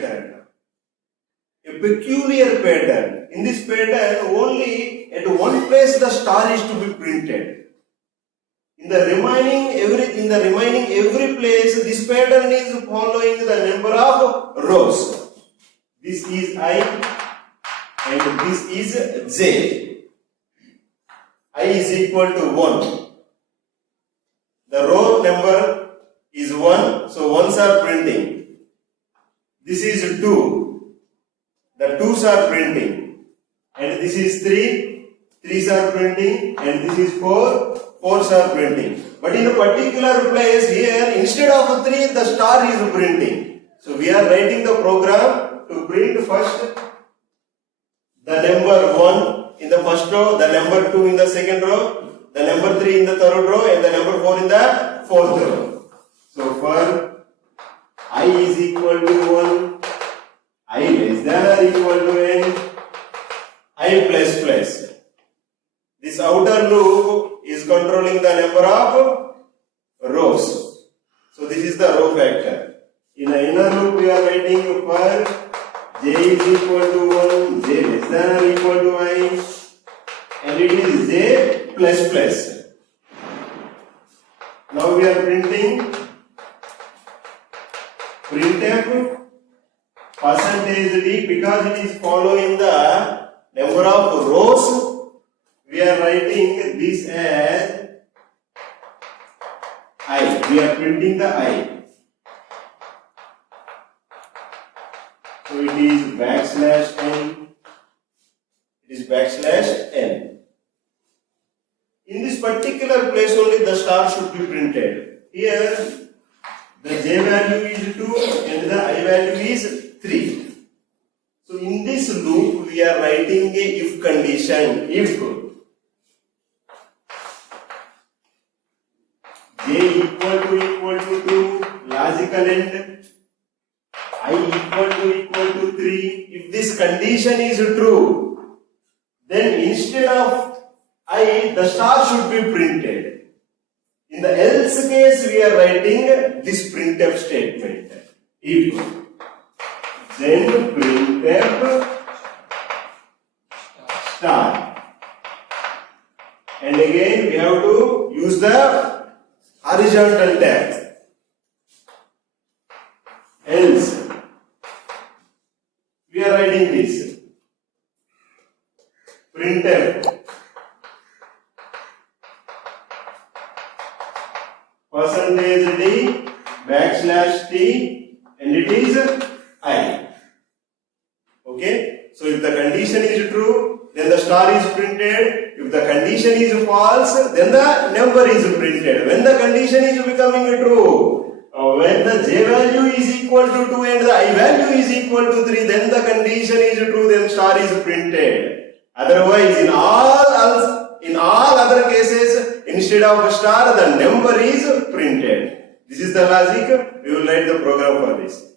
pattern. A peculiar pattern. In this pattern, only at one place the star is to be printed. In the remaining every place, this pattern is following the number of rows. This is I and this is J. I is equal to 1. The row number is 1, so 1s are printing. This is 2. The 2s are printing. And this is 3. 3s are printing. And this is 4. 4s are printing. But in a particular place here, instead of 3, the star is printing. So we are writing the program to print first the number 1 in the first row, the number 2 in the second row, the number 3 in the third row, and the number 4 in the fourth row. So for I is equal to 1, I less than or equal to n, I plus plus. This outer loop is controlling the number of rows. So this is the row factor. In the inner loop we are writing for j is equal to 1, j less than or equal to I, and it is j plus plus. Now we are printing printf percentage d, because it is following the number of rows. We are writing this as I. We are printing the I. So it is backslash n. It is backslash n. In this particular place only the star should be printed. Here the j value is 2 and the I value is 3. So in this loop we are writing a if condition. If j equal to 2, logical end, I equal to 3. If this condition is true, then instead of I, the star should be printed. In the else case, we are writing this printf statement. If then printf star. And again, we have to use the horizontal tag. Else, we are writing this. Printf percentage d backslash t, and it is I. Okay, so if the condition is true, then the star is printed. If the condition is false, then the number is printed. When the condition is becoming true, when the j value is equal to 2 and the I value is equal to 3, then the condition is true, then star is printed. Otherwise, in all other cases, instead of a star, the number is printed. This is the logic. We will write the program for this.